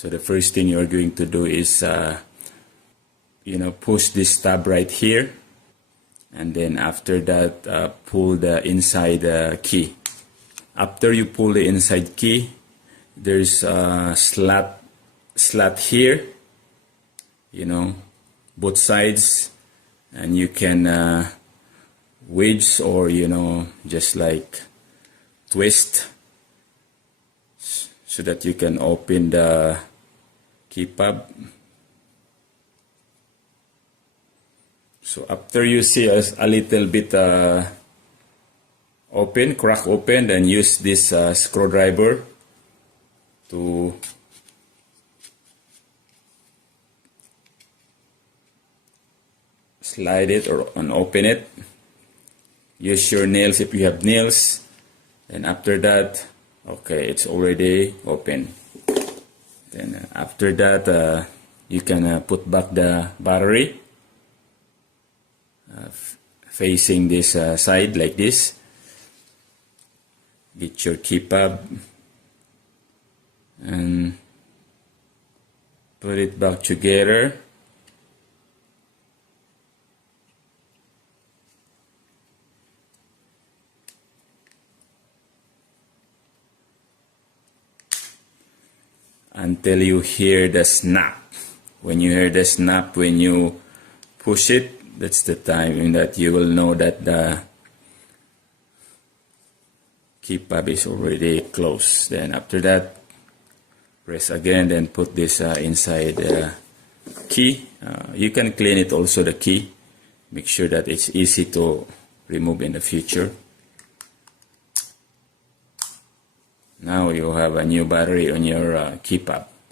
So the first thing you're going to do is push this tab right here, and then after that pull the inside key. After you pull the inside key, there's a slot here, both sides, and you can wedge or just like twist so that you can open the key fob. So after you see a little bit crack open, then use this screwdriver to slide it or open it. Use your nails if you have nails, and after that, okay, it's already open. Then after that, you can put back the battery facing this side like this. Get your key fob and put it back together. Until you hear the snap. When you hear the snap, when you push it, that's the time that you will know that the key fob is already closed. Then after that, press again, then put this inside key. You can clean it also, the key. Make sure that it's easy to remove in the future. Now you have a new battery on your key fob.